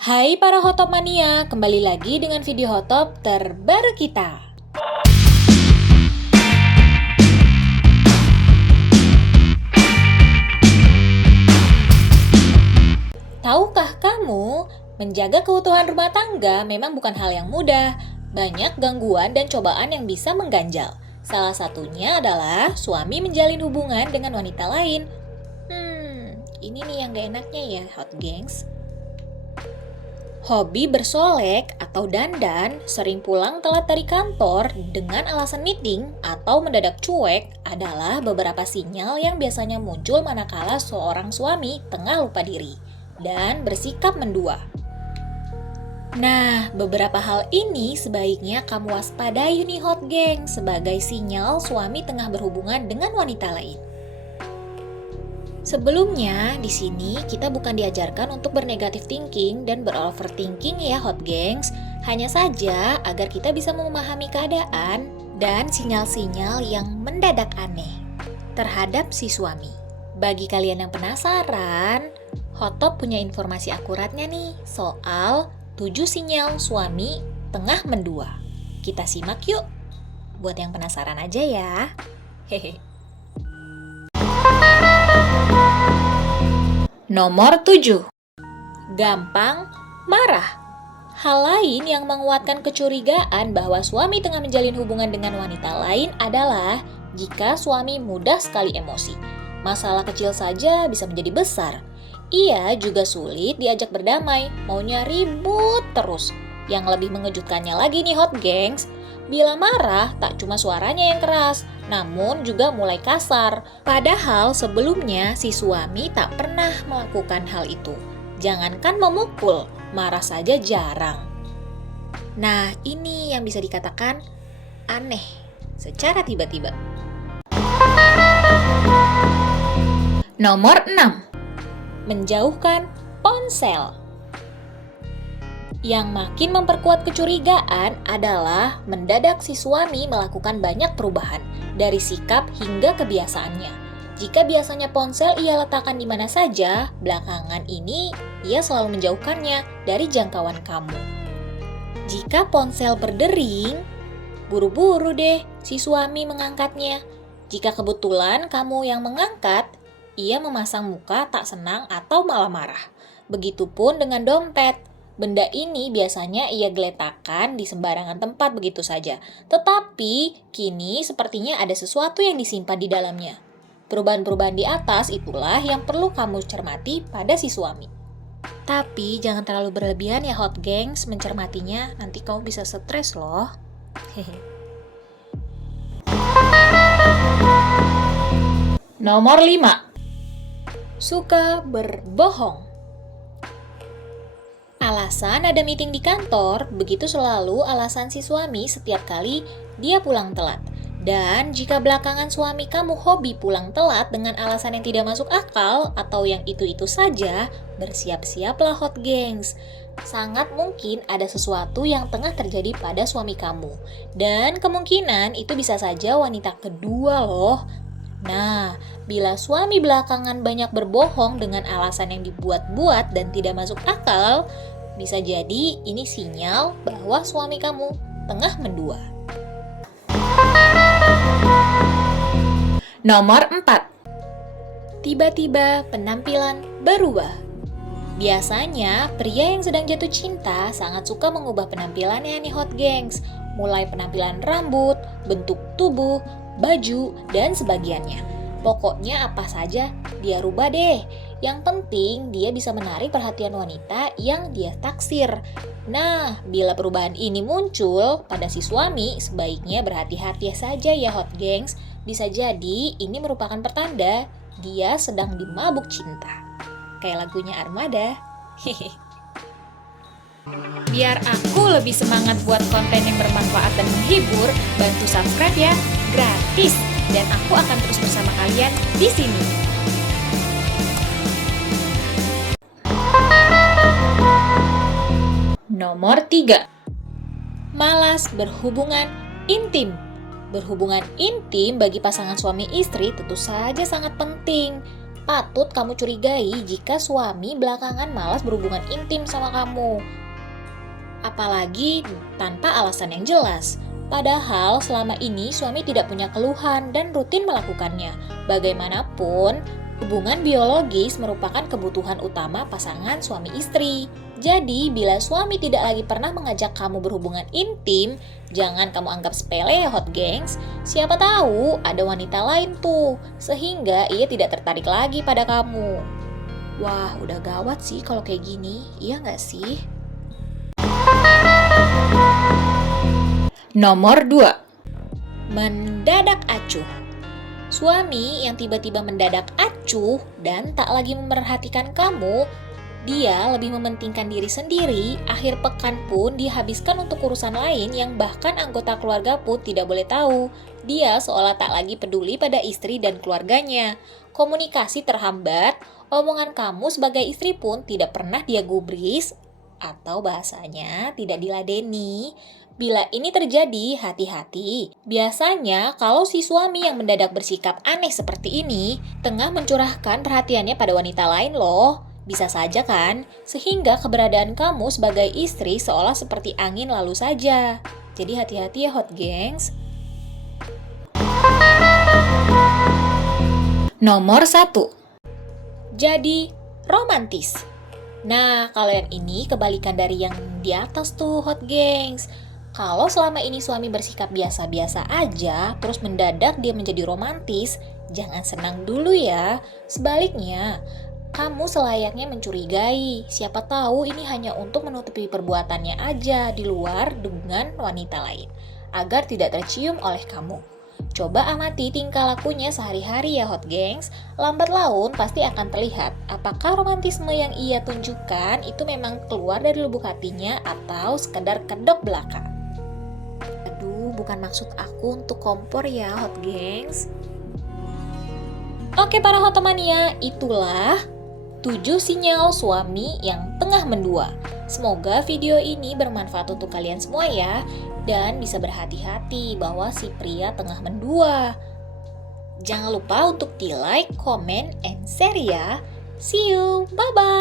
Hai para Hotop Mania, kembali lagi dengan video Hotop terbaru kita. Tahukah kamu, menjaga keutuhan rumah tangga memang bukan hal yang mudah. Banyak gangguan dan cobaan yang bisa mengganjal. Salah satunya adalah suami menjalin hubungan dengan wanita lain. Ini nih yang gak enaknya ya, Hot Gengs. Hobi bersolek atau dandan, sering pulang telat dari kantor dengan alasan meeting atau mendadak cuek adalah beberapa sinyal yang biasanya muncul manakala seorang suami tengah lupa diri dan bersikap mendua. Nah, beberapa hal ini sebaiknya kamu waspadai nih Hot Geng sebagai sinyal suami tengah berhubungan dengan wanita lain. Sebelumnya, di sini kita bukan diajarkan untuk bernegatif thinking dan beroverthinking ya Hot Gengs. Hanya saja agar kita bisa memahami keadaan dan sinyal-sinyal yang mendadak aneh terhadap si suami. Bagi kalian yang penasaran, Hotop punya informasi akuratnya nih soal 7 sinyal suami tengah mendua. Kita simak yuk. Buat yang penasaran aja ya. Hehe. Nomor 7. Gampang marah. Hal lain yang menguatkan kecurigaan bahwa suami tengah menjalin hubungan dengan wanita lain adalah jika suami mudah sekali emosi. Masalah kecil saja bisa menjadi besar. Ia juga sulit diajak berdamai, maunya ribut terus. Yang lebih mengejutkannya lagi nih Hot Gengs, bila marah tak cuma suaranya yang keras, namun juga mulai kasar. Padahal sebelumnya si suami tak pernah melakukan hal itu. Jangankan memukul, marah saja jarang. Nah, ini yang bisa dikatakan aneh secara tiba-tiba. Nomor 6. Menjauhkan ponsel. Yang makin memperkuat kecurigaan adalah mendadak si suami melakukan banyak perubahan, dari sikap hingga kebiasaannya. Jika biasanya ponsel ia letakkan di mana saja, belakangan ini ia selalu menjauhkannya dari jangkauan kamu. Jika ponsel berdering, buru-buru deh si suami mengangkatnya. Jika kebetulan kamu yang mengangkat, ia memasang muka tak senang atau malah marah. Begitupun dengan dompet. Benda ini biasanya ia geletakkan di sembarangan tempat begitu saja. Tetapi, kini sepertinya ada sesuatu yang disimpan di dalamnya. Perubahan-perubahan di atas itulah yang perlu kamu cermati pada si suami. Tapi, jangan terlalu berlebihan ya Hot Gengs mencermatinya, nanti kamu bisa stres loh. Nomor 5. Suka berbohong. Alasan ada meeting di kantor, begitu selalu alasan si suami setiap kali dia pulang telat. Dan jika belakangan suami kamu hobi pulang telat dengan alasan yang tidak masuk akal atau yang itu-itu saja, bersiap-siaplah Hot Gengs. Sangat mungkin ada sesuatu yang tengah terjadi pada suami kamu. Dan kemungkinan itu bisa saja wanita kedua loh. Nah, bila suami belakangan banyak berbohong dengan alasan yang dibuat-buat dan tidak masuk akal, bisa jadi ini sinyal bahwa suami kamu tengah mendua. Nomor 4. Tiba-tiba penampilan berubah. Biasanya, pria yang sedang jatuh cinta sangat suka mengubah penampilannya nih Hot Gengs. Mulai penampilan rambut, bentuk tubuh, baju, dan sebagiannya. Pokoknya apa saja dia rubah deh. Yang penting dia bisa menarik perhatian wanita yang dia taksir. Nah, bila perubahan ini muncul pada si suami, sebaiknya berhati-hati saja ya Hot Gengs. Bisa jadi ini merupakan pertanda dia sedang dimabuk cinta. Kayak lagunya Armada. Biar aku lebih semangat buat konten yang bermanfaat dan menghibur, bantu subscribe ya, gratis. Dan aku akan terus bersama kalian di sini. Nomor 3. Malas berhubungan intim. Berhubungan intim bagi pasangan suami istri tentu saja sangat penting. Patut kamu curigai jika suami belakangan malas berhubungan intim sama kamu. Apalagi tanpa alasan yang jelas. Padahal selama ini suami tidak punya keluhan dan rutin melakukannya. Bagaimanapun, hubungan biologis merupakan kebutuhan utama pasangan suami istri. Jadi, bila suami tidak lagi pernah mengajak kamu berhubungan intim, jangan kamu anggap sepele ya hot gengs. Siapa tahu ada wanita lain tuh, sehingga ia tidak tertarik lagi pada kamu. Wah, udah gawat sih kalau kayak gini, iya nggak sih? Nomor 2. Mendadak acuh. Suami yang tiba-tiba mendadak acuh dan tak lagi memperhatikan kamu, dia lebih mementingkan diri sendiri, akhir pekan pun dihabiskan untuk urusan lain yang bahkan anggota keluarga pun tidak boleh tahu. Dia seolah tak lagi peduli pada istri dan keluarganya. Komunikasi terhambat, omongan kamu sebagai istri pun tidak pernah dia gubris, atau bahasanya tidak diladeni. Bila ini terjadi, hati-hati. Biasanya, kalau si suami yang mendadak bersikap aneh seperti ini, tengah mencurahkan perhatiannya pada wanita lain loh. Bisa saja kan? Sehingga keberadaan kamu sebagai istri seolah seperti angin lalu saja. Jadi hati-hati ya hot gengs. Nomor 1. Jadi romantis. Nah, kalau yang ini kebalikan dari yang di atas tuh hot gengs. Kalau selama ini suami bersikap biasa-biasa aja, terus mendadak dia menjadi romantis, jangan senang dulu ya. Sebaliknya, kamu selayaknya mencurigai. Siapa tahu ini hanya untuk menutupi perbuatannya aja di luar dengan wanita lain, agar tidak tercium oleh kamu. Coba amati tingkah lakunya sehari-hari ya hot gengs. Lambat laun pasti akan terlihat apakah romantisme yang ia tunjukkan itu memang keluar dari lubuk hatinya atau sekedar kedok belaka. Aduh, bukan maksud aku untuk kompor ya hot gengs. Oke para hotomania, itulah 7 sinyal suami yang tengah mendua. Semoga video ini bermanfaat untuk kalian semua ya, dan bisa berhati-hati bahwa si pria tengah mendua. Jangan lupa untuk di like, comment, and share ya. See you, bye-bye.